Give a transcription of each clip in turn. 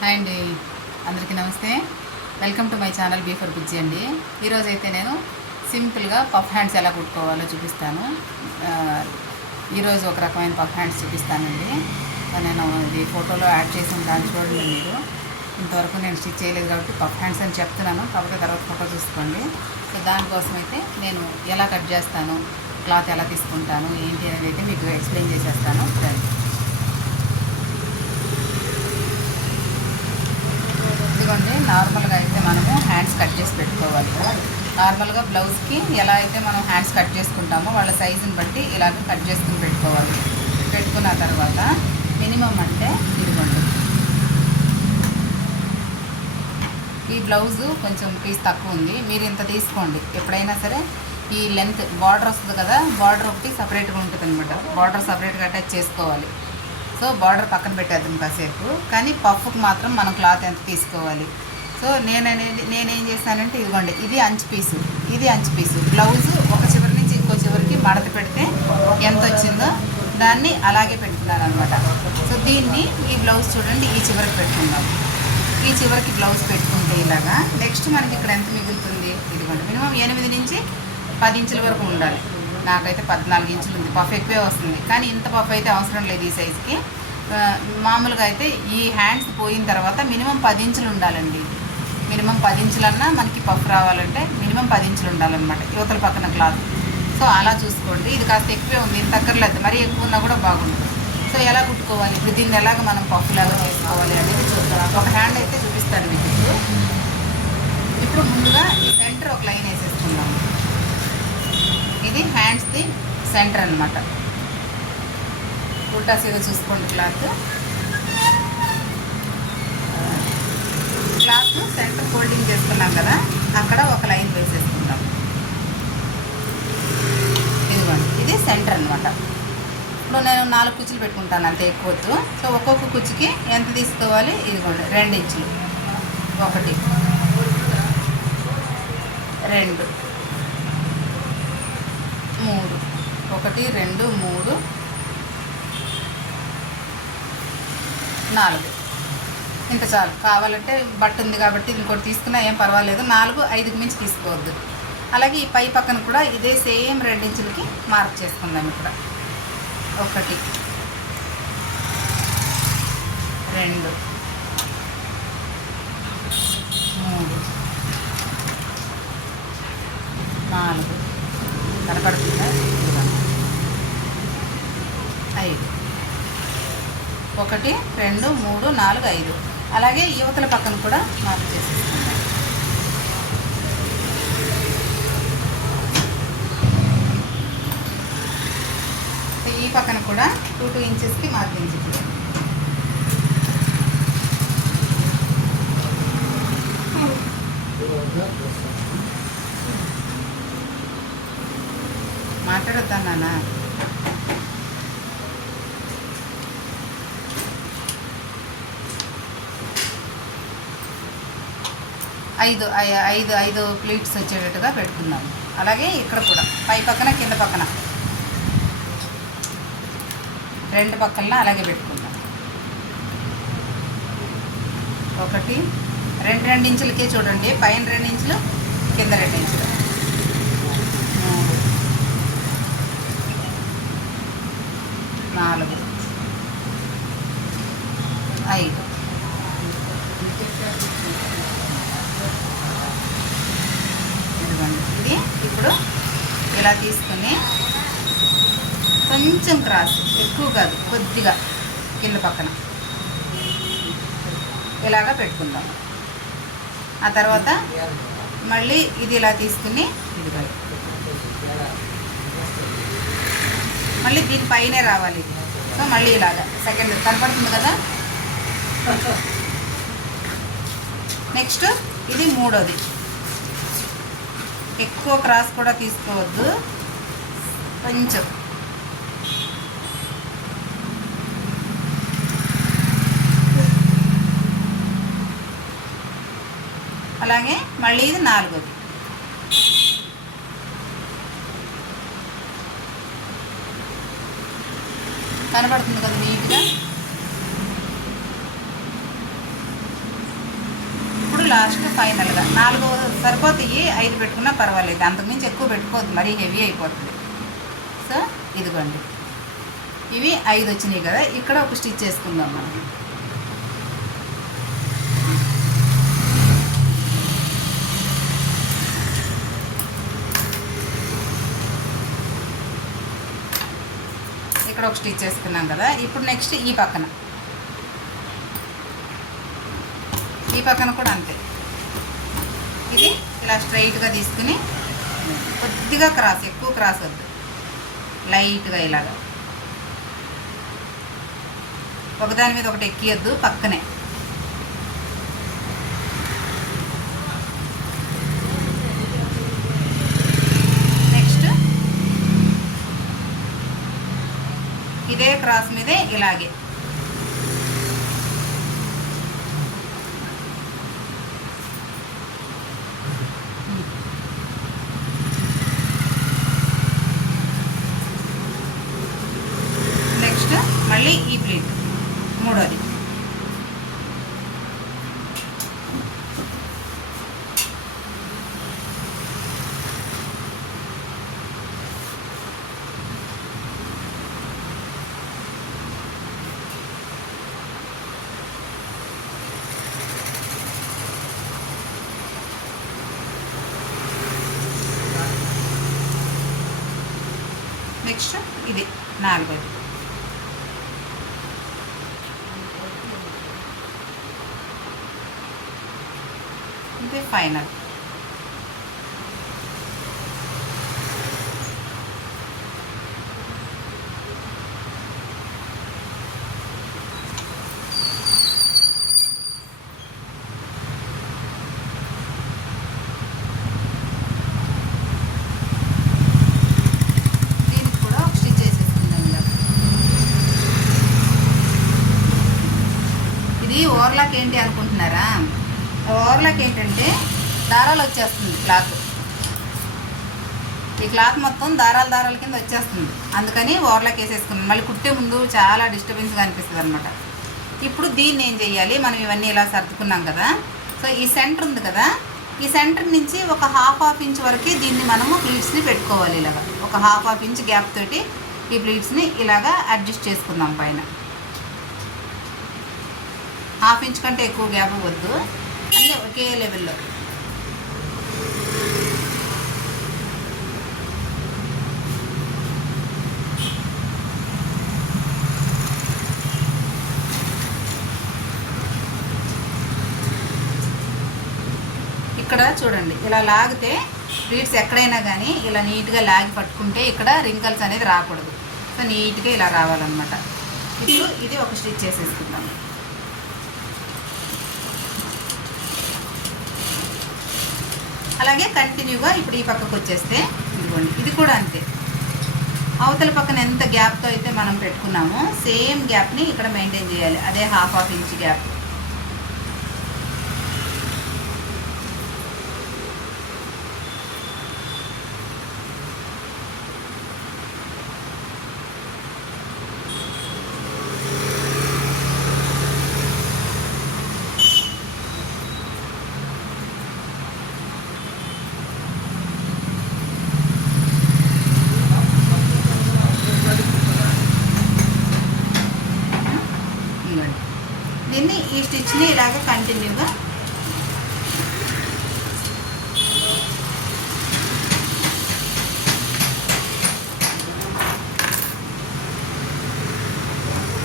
Hi అండి. అందరికీ నమస్తే. వెల్కమ్ టు మై ఛానల్ బీఫర్ బుజ్జి అండి. ఈరోజు అయితే నేను సింపుల్గా పఫ్ హ్యాండ్స్ ఎలా కుట్టుకోవాలో చూపిస్తాను. ఈరోజు ఒక రకమైన పఫ్ హ్యాండ్స్ చూపిస్తానండి. నేను ఇది ఫోటోలో యాడ్ చేసిన దాన్ని చూడండి మీరు. ఇంతవరకు నేను స్టిచ్ చేయలేదు కాబట్టి పఫ్ హ్యాండ్స్ అని చెప్తున్నాను. కాకపోతే తర్వాత ఫోటో చూసుకోండి. సో దానికోసం అయితే నేను ఎలా కట్ చేస్తాను క్లాత్ ఎలా తీసుకుంటాను ఏంటి అనేది అయితే మీకు ఎక్స్ప్లెయిన్ చేసేస్తాను రండి ఇదిగోండి నార్మల్గా అయితే మనము హ్యాండ్స్ కట్ చేసి పెట్టుకోవాలి నార్మల్గా బ్లౌజ్కి ఎలా అయితే మనం హ్యాండ్స్ కట్ చేసుకుంటామో వాళ్ళ సైజుని బట్టి ఇలాగ కట్ చేసుకుని పెట్టుకోవాలి. పెట్టుకున్న తర్వాత మినిమం అంటే ఇదిగోండి. ఈ బ్లౌజు కొంచెం పీస్ తక్కువ ఉంది. మీరు ఇంత తీసుకోండి. ఎప్పుడైనా సరే ఈ లెంత్ బార్డర్ వస్తుంది కదా బార్డర్ ఒకటి సపరేట్గా ఉంటుంది అనమాట బార్డర్ సపరేట్గా అటాచ్ చేసుకోవాలి. సో బార్డర్ పక్కన పెట్టేద్దాం కాసేపు. కానీ పఫ్కి మాత్రం మనం క్లాత్ ఎంత తీసుకోవాలి? సో నేననేది నేనేం చేశానంటే ఇదిగోండి ఇది అంచు పీసు ఇది అంచు పీసు. బ్లౌజ్ ఒక చివరి నుంచి ఇంకో చివరికి మడత పెడితే ఎంత వచ్చిందో దాన్ని అలాగే పెట్టుకున్నాను అనమాట సో దీన్ని ఈ బ్లౌజ్ చూడండి ఈ చివరికి పెట్టుకుందాం. ఈ చివరికి బ్లౌజ్ పెట్టుకుంటే ఇలాగా. నెక్స్ట్ మనకి ఇక్కడ ఎంత మిగులుతుంది? ఇదిగోండి మినిమం ఎనిమిది నుంచి పది ఇంచుల వరకు ఉండాలి. నాకైతే పద్నాలుగు ఇంచులు ఉంది పఫ్ ఎక్కువే వస్తుంది. కానీ ఇంత పఫ్ అయితే అవసరం లేదు ఈ సైజుకి. మామూలుగా అయితే ఈ హ్యాండ్స్ పోయిన తర్వాత మినిమం పది ఇంచులు ఉండాలండి. మినిమం పది ఇంచులన్నా మనకి పఫ్ రావాలంటే మినిమం పది ఇంచులు ఉండాలన్నమాట యువతల పక్కన క్లాత్. సో అలా చూసుకోండి. ఇది కాస్త ఎక్కువే ఉంది ఇంత తగ్గర్లేదు మరీ ఎక్కువ ఉన్నా కూడా బాగుంటుంది. సో ఎలా కుట్టుకోవాలి ఇప్పుడు దీన్ని ఎలాగ మనం పఫ్ లాగా చేసుకోవాలి అనేది చూద్దాం. ఒక హ్యాండ్ అయితే చూపిస్తాను మీకు ఇప్పుడు. ఇప్పుడు ముందుగా ఈ సెంటర్ ఒక లైన్ వేసేసుకుందాం. ఇది హ్యాండ్స్ది సెంటర్ అన్నమాట. ఉల్టా సీదా చూసుకోండి క్లాత్. క్లాత్ సెంటర్ ఫోల్డింగ్ చేసుకున్నాం కదా అక్కడ ఒక లైన్ వేసేసుకుంటాం ఇదిగోండి ఇది సెంటర్ అనమాట ఇప్పుడు నేను నాలుగు కుచ్చులు పెట్టుకుంటాను అంతే ఎక్కువద్దు సో ఒక్కొక్క కుచ్చికి ఎంత తీసుకోవాలి? ఇదిగోండి రెండు ఇంచులు. ఒకటి. రెండు. మూడు. ఒకటి రెండు మూడు. నాలుగు. ఇంత చాలు. కావాలంటే బట్ట ఉంది కాబట్టి ఇంకోటి తీసుకున్నా ఏం పర్వాలేదు. నాలుగు ఐదుకి మించి తీసుకోవద్దు. అలాగే ఈ పై పక్కన కూడా ఇదే సేమ్ రెండించులకి మార్క్ చేసుకుందాం ఇక్కడ. ఒకటి రెండు మూడు నాలుగు. కనపడుతుందా? ఐదు. ఒకటి రెండు మూడు నాలుగు ఐదు. అలాగే యువతల పక్కన కూడా మార్క్ చేసేసుకుందాం ఈ పక్కన కూడా టూ టూ ఇంచెస్కి మార్కింగ్ ఇప్పుడు మాట్లాడొద్దా నాన్న? ఐదు ఐ- ఐదు ఐదు ప్లేట్స్ వచ్చేటట్టుగా పెట్టుకుందాం. అలాగే ఇక్కడ కూడా పై పక్కన కింద పక్కన. రెండు పక్కన అలాగే పెట్టుకుందాం. ఒకటి రెండు రెండు ఇంచులకే చూడండి. పైన రెండు ఇంచులు కింద రెండు ఇంచులు. మూడు నాలుగు ఐదు ఇదిగోండి ఇది ఇప్పుడు ఇలా తీసుకుని కొంచెం క్రాస్ ఎక్కువ కాదు కొద్దిగా కింద పక్కన. ఇలాగా పెట్టుకుందాం. ఆ తర్వాత మళ్ళీ ఇది ఇలా తీసుకుని ఇదిగోండి. మళ్ళీ దీనిపైనే రావాలి. సో మళ్ళీ ఇలాగా. సెకండ్ కనపడుతుంది కదా? నెక్స్ట్ ఇది మూడోది. ఎక్కువ క్రాస్ కూడా తీసుకోవద్దు. కొంచెం. అలాగే మళ్ళీ ఇది నాలుగోది. కనబడుతుంది కదా నీట్గా? లాస్ట్ ఫైనల్గా నాలుగు సరిపోతాయి ఐదు పెట్టుకున్నా పర్వాలేదు. అంతకుమించి ఎక్కువ పెట్టుకోవద్దు. మరీ హెవీ అయిపోతుంది. సో ఇదిగోండి. ఇవి ఐదు వచ్చినాయి కదా. ఇక్కడ ఒక స్టిచ్ చేసుకుందాం మనం. ఇక్కడ ఒక స్టిచ్ చేసుకున్నాం కదా. ఇప్పుడు నెక్స్ట్ ఈ పక్కన. ఈ పక్కన కూడా అంతే. ఇది ఇలా స్ట్రైట్గా తీసుకుని కొద్దిగా క్రాస్ ఎక్కువ క్రాస్ వద్దు. లైట్గా ఇలాగా. ఒకదాని మీద ఒకటి ఎక్కియద్దు పక్కనే నెక్స్ట్ ఇదే క్రాస్ మీదే ఇలాగే నెక్స్ట్ మళ్ళీ ఈ ప్లేట్ మూడోది నెక్స్ట్ ఇది నాలుగోది. ఇది ఫైనల్ దీనికి కూడా ఒక స్టిచ్ చేసేసుకుందాం ఇలా ఇది ఓవర్లాక్ ఏంటి అనుకుంటున్నారా? ఓవర్లాక్ ఏంటంటే దారాలు వచ్చేస్తుంది క్లాత్. ఈ క్లాత్ మొత్తం దారాల దారాల కింద వచ్చేస్తుంది. అందుకని ఓవర్లాక్ వేసేసుకున్నాను మళ్ళీ కుట్టే ముందు చాలా డిస్టర్బెన్స్గా అనిపిస్తుంది అనమాట ఇప్పుడు దీన్ని ఏం చేయాలి మనం ఇవన్నీ ఇలా సర్దుకున్నాం కదా. సో ఈ సెంటర్ ఉంది కదా. ఈ సెంటర్ నుంచి ఒక హాఫ్ హాఫ్ ఇంచ్ వరకు దీన్ని మనము ప్లీట్స్ని పెట్టుకోవాలి ఇలాగా. ఒక హాఫ్ హాఫ్ ఇంచ్ గ్యాప్ తోటి ఈ ప్లీట్స్ని ఇలాగా అడ్జస్ట్ చేసుకుందాం పైన. హాఫ్ ఇంచ్ కంటే ఎక్కువ గ్యాప్ వద్దు అన్నీ ఒకే లెవెల్లో. ఇక్కడ చూడండి ఇలా లాగితే ప్లీట్స్ ఎక్కడైనా కానీ ఇలా నీట్గా లాగి పట్టుకుంటే ఇక్కడ రింకల్స్ అనేది రాకూడదు. సో నీట్గా ఇలా రావాలన్నమాట. ఇప్పుడు ఇది ఒక స్టిచ్ చేసేస్తుంది అలాగే కంటిన్యూగా ఇప్పుడు ఈ పక్కకు వచ్చేస్తే ఇదిగోండి ఇది కూడా అంతే. అవతల పక్కన ఎంత గ్యాప్తో అయితే మనం పెట్టుకున్నామో సేమ్ గ్యాప్ని ఇక్కడ మెయింటైన్ చేయాలి. అదే హాఫ్ హాఫ్ ఇంచ్ గ్యాప్ ఇవ్వండి దీన్ని ఈ స్టిచ్ని ఇలాగ కంటిన్యూగా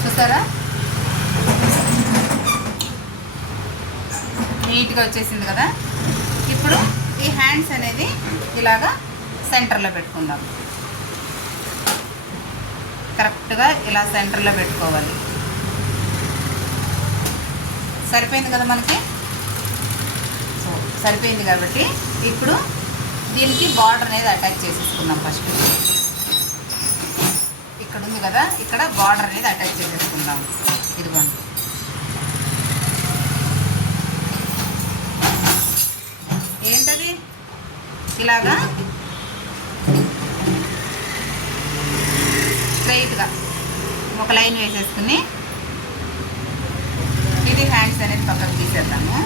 చూసారా? నీట్గా వచ్చేసింది కదా? ఇప్పుడు ఈ హ్యాండ్స్ అనేది ఇలాగా సెంటర్లో పెట్టుకుందాం. కరెక్ట్గా ఇలా సెంటర్లో పెట్టుకోవాలి. సరిపోయింది కదా మనకి? సో సరిపోయింది కాబట్టి ఇప్పుడు దీనికి బార్డర్ అనేది అటాచ్ చేసేసుకుందాం ఫస్ట్ ఇక్కడ ఉంది కదా ఇక్కడ బార్డర్ అనేది అటాచ్ చేసేసుకుందాం. ఇదిగోండి. ఏంటది? ఇలాగా? స్ట్రైట్గా ఒక లైన్ వేసేసుకుని इधर हैंड सैनिट पक्कन पीस देता हूँ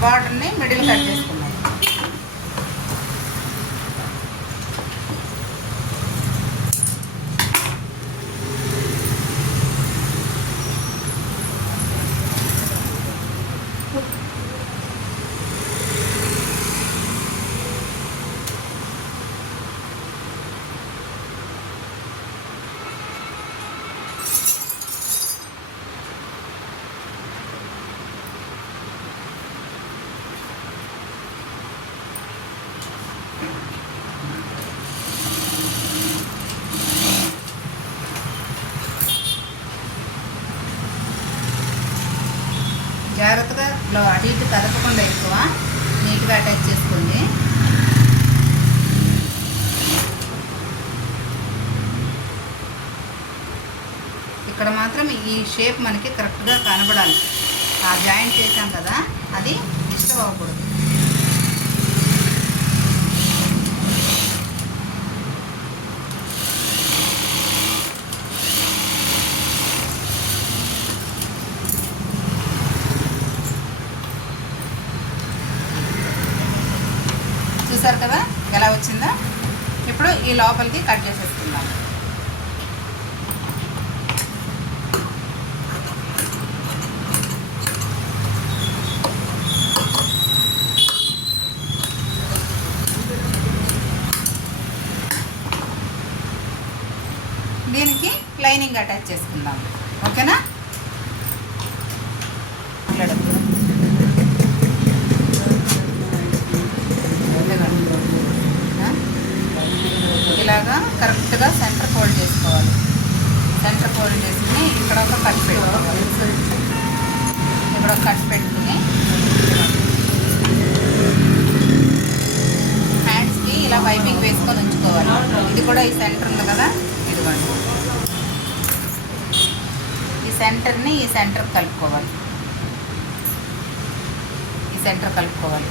बॉर्डर ने मिडिल कर दिया इसको షేప్ మనకి కరెక్ట్గా కనబడాలి. ఆ జాయింట్ చేసాం కదా అది డిస్టర్బ్ అవ్వకూడదు. చూసారు కదా ఎలా వచ్చిందో? ఇప్పుడు ఈ లోపలికి కట్ చేసేస్తాం దీనికి లైనింగ్ అటాచ్ చేసుకుందాం. ఓకేనా? మాట్లాడద్దు. ఇలాగా కరెక్ట్గా సెంటర్ ఫోల్డ్ చేసుకోవాలి. సెంటర్ ఫోల్డ్ చేసుకుని ఇక్కడ ఒక కట్ పెట్టుకోవాలి. ఇక్కడ ఒక కట్ పెట్టుకుని హ్యాండ్స్కి ఇలా వైపింగ్ వేసుకొని ఉంచుకోవాలి. ఇది కూడా ఈ సెంటర్ ఉంది కదా? ఇదిగోండి. సెంటర్ని ఈ సెంటర్ కలుపుకోవాలి ఈ సెంటర్ కలుపుకోవాలి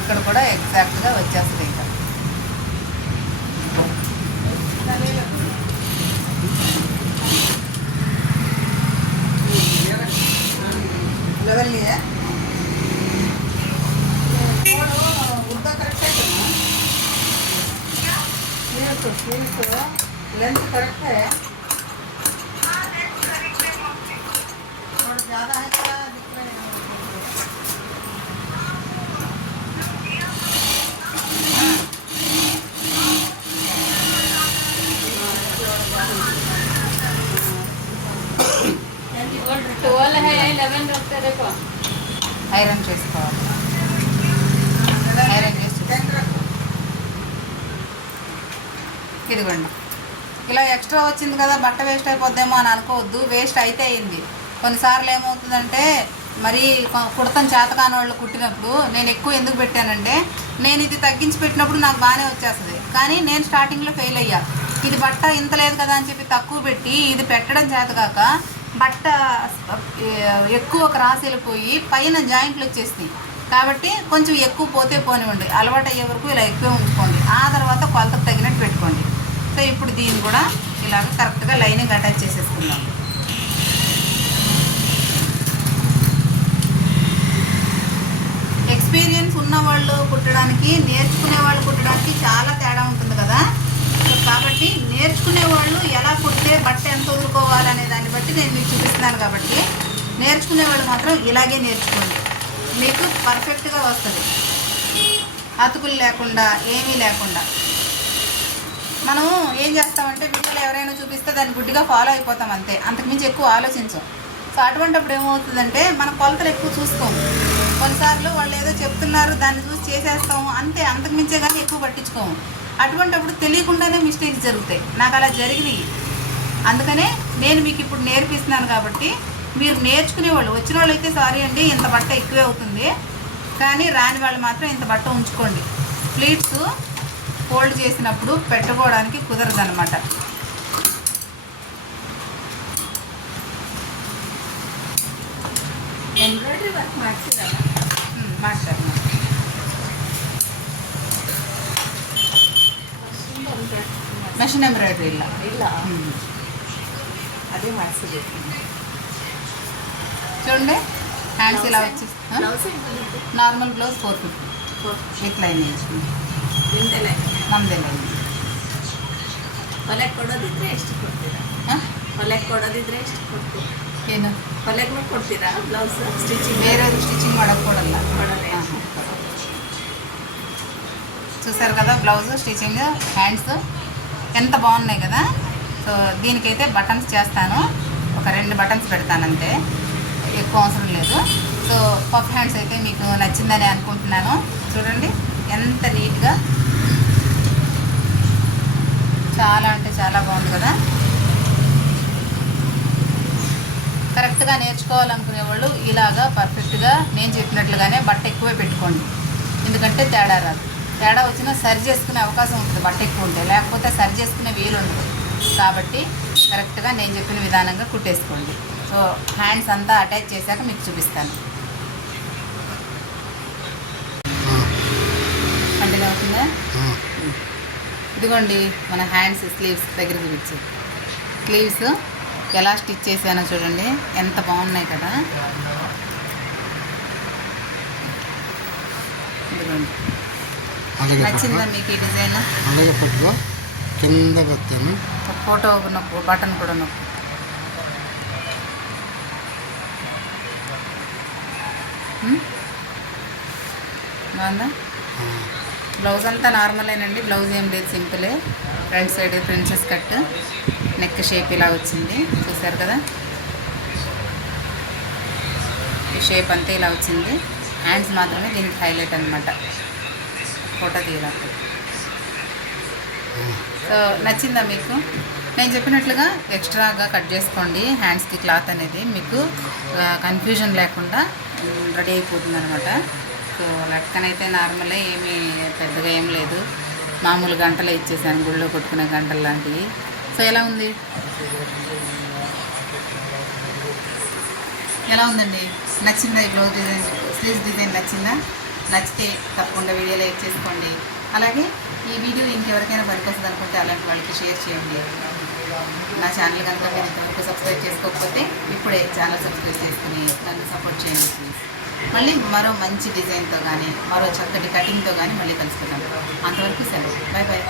ఇక్కడ కూడా ఎగ్జాక్ట్గా వచ్చేస్తుంది ఇంకా లెవెల్ लेंथ ज़्यादा है क्या दिख रहे हैं ट्वेल्व है इलेवन रखते देखो ఐరన్ చేసుకోవాలి ఐరన్ చేసి ఇదిగోండి ఇలా ఎక్స్ట్రా వచ్చింది కదా బట్ట వేస్ట్ అయిపోద్దేమో అని అనుకోవద్దు వేస్ట్ అయితే అయింది కొన్నిసార్లు ఏమవుతుందంటే మరి కుడతం చేతకాని వాళ్ళు కుట్టినప్పుడు నేను ఎక్కువ ఎందుకు పెట్టానంటే నేను ఇది తగ్గించి పెట్టినప్పుడు నాకు బాగానే వచ్చేస్తుంది. కానీ నేను స్టార్టింగ్లో ఫెయిల్ అయ్యా. ఇది బట్ట ఇంత లేదు కదా అని చెప్పి తక్కువ పెట్టి ఇది పెట్టడం చేతకాక బట్ట ఎక్కువ క్రాస్ వెళ్ళిపోయి పైన జాయింట్లు వచ్చేస్తాయి కాబట్టి కొంచెం ఎక్కువ పోతే పోనివ్వండి. అలవాటు అయ్యే వరకు ఇలా ఎక్కువ ఉంచుకోండి. ఆ తర్వాత కొలతకు తగినట్టు పెట్టుకోండి. సో ఇప్పుడు దీన్ని కూడా ఇలాగ కరెక్ట్గా లైనింగ్ అటాచ్ చేసేసుకుందాం ఎక్స్పీరియన్స్ ఉన్న వాళ్ళు నేర్చుకునే వాళ్ళు కుట్టడానికి చాలా తేడా ఉంటుంది కదా. సో కాబట్టి నేర్చుకునే వాళ్ళు ఎలా కుట్టే బట్ట ఎంత వదులుకోవాలనే దాన్ని బట్టి నేను మీకు చూపిస్తున్నాను కాబట్టి నేర్చుకునే వాళ్ళు మాత్రం ఇలాగే నేర్చుకోండి. మీకు పర్ఫెక్ట్గా వస్తుంది. అతుకులు లేకుండా ఏమీ లేకుండా. మనం ఏం చేస్తామంటే వీడియోలో ఎవరైనా చూపిస్తే దాన్ని గుడ్డిగా ఫాలో అయిపోతాం అంతే. అంతకుమించి ఎక్కువ ఆలోచించం. సో అటువంటిప్పుడు ఏమవుతుందంటే మన కొలతలు ఎక్కువ చూసుకోము కొన్నిసార్లు వాళ్ళు ఏదో చెప్తున్నారు దాన్ని చూసి చేసేస్తాం అంతే అంతకుమించే కానీ ఎక్కువ పట్టించుకోము. అటువంటప్పుడు తెలియకుండానే మిస్టేక్స్ జరుగుతాయి. నాకు అలా జరిగినాయి. అందుకనే నేను మీకు ఇప్పుడు నేర్పిస్తున్నాను కాబట్టి మీరు నేర్చుకునేవాళ్ళు. వచ్చిన వాళ్ళు అయితే సారీ అండి ఇంత బట్ట ఎక్కువే అవుతుంది. కానీ రాని వాళ్ళు మాత్రం ఇంత బట్ట ఉంచుకోండి. ప్లీట్స్ ఫోల్డ్ చేసినప్పుడు పెట్టుకోవడానికి కుదరదు అనమాట ఎంబ్రాయిడరీ వర్క్ మార్చి ಮಾಡ್ತಾರೆ ಮೆಷಿನ್ ಎಂಬ್ರಾಯ್ಡ್ರಿ ಇಲ್ಲ ಇಲ್ಲ ಹ್ಮ್. ಅದೇ ಮಾಡಿಸಿದೆ చూడండి హ్యాండ్స్ ఇలా వచ్చి ಬ್ಲೌಸ್ ಹೆಂಗಿದೆ normal blouse four fifty with lining ನಿಮ್ದೆಲ್ಲ ನಮ್ದೇ ಲೈನ್ ಹೊಲೆಗೆ ಕೊಡೋದಿದ್ರೆ ಎಷ್ಟು ಕೊಡ್ತೀರಾ ಹೊಲೆಗೆ ಕೊಡೋದಿದ್ರೆ ಎಷ್ಟು ಕೊಡ್ತೀರಾ ಏನು ಹೊಲೆಗೂ ಕೊಡ್ತೀರಾ ಬ್ಲೌಸ್ ಸ್ಟಿಚಿಂಗ್ ಬೇರೆಯವ್ರು ಸ್ಟಿಚಿಂಗ್ ಮಾಡೋಕ್ಕೆ ಕೊಡಲ್ಲ చూసారు కదా బ్లౌజ్ స్టిచింగ్ హ్యాండ్స్ ఎంత బాగున్నాయి కదా? సో దీనికైతే బటన్స్ చేస్తాను. ఒక రెండు బటన్స్ పెడతానంతే. ఎక్కువ అవసరం లేదు. సో పఫ్ హ్యాండ్స్ అయితే మీకు నచ్చిందని అనుకుంటున్నాను. చూడండి ఎంత నీట్గా. చాలా అంటే చాలా బాగుంది కదా? కరెక్ట్గా నేర్చుకోవాలనుకునే వాళ్ళు ఇలాగా పర్ఫెక్ట్గా నేను చెప్పినట్లుగానే బట్ట ఎక్కువే పెట్టుకోండి. ఎందుకంటే తేడా రాదు. తేడా వచ్చినా సరి చేసుకునే అవకాశం ఉంటుంది. బట్ట ఎక్కువ ఉంటే. లేకపోతే సరి చేసుకునే వీలు ఉండదు. కాబట్టి కరెక్ట్గా నేను చెప్పిన విధానంగా కుట్టేసుకోండి. సో హ్యాండ్స్ అంతా అటాచ్ చేశాక మీకు చూపిస్తాను. కంటిన్యూ అవుతుందా? ఇదిగోండి మన హ్యాండ్స్ స్లీవ్స్ దగ్గర చూపించు. స్లీవ్స్ ఎలా స్టిచ్ చేశానో చూడండి. ఎంత బాగున్నాయి కదా. నచ్చిందా మీకు ఈ డిజైన్? అలాగే పట్టుకో. కింద ఫోటో నొక్కు బటన్ కూడా ఉమ్? బాగుందా? బ్లౌజ్ అంతా నార్మలేనండి బ్లౌజ్ ఏం లేదు సింపులే. Front side princess cut. Neck shape ఇలా వచ్చింది. చూసారు కదా? ఈ షేప్ అంతా ఇలా వచ్చింది. హ్యాండ్స్ మాత్రమే దీనికి హైలైట్ అనమాట ఫోటో తీయడానికి. సో నచ్చిందా మీకు? నేను చెప్పినట్లుగా ఎక్స్ట్రాగా కట్ చేసుకోండి. హ్యాండ్స్కి క్లాత్ అనేది మీకు కన్ఫ్యూజన్ లేకుండా రెడీ అయిపోతుంది అనమాట సో లట్కన్ అయితే నార్మలే ఏమీ పెద్దగా ఏం లేదు. మామూలు గంటలే ఇచ్చేసాను. గుళ్ళో కొట్టుకునే గంటలు లాంటివి. సో ఎలా ఉంది? ఎలా ఉందండి? నచ్చిందా ఈ బ్లౌజ్ డిజైన్? స్లీవ్స్ డిజైన్ నచ్చిందా? నచ్చితే తప్పకుండా వీడియో లైక్ చేసుకోండి. అలాగే ఈ వీడియో ఇంకెవరికైనా పనికొస్తుంది అనుకుంటే అలాంటి వాళ్ళకి షేర్ చేయండి. నా ఛానల్ కనుక మీరు ఇంతవరకు సబ్స్క్రైబ్ చేసుకోకపోతే ఇప్పుడే ఛానల్ సబ్స్క్రైబ్ చేసుకుని నన్ను సపోర్ట్ చేయండి ప్లీజ్. మళ్ళీ మరో మంచి డిజైన్తో కానీ మరో చక్కటి కటింగ్తో కానీ మళ్ళీ కలుసుకుందాం. అంతవరకు సెలవు. Bye bye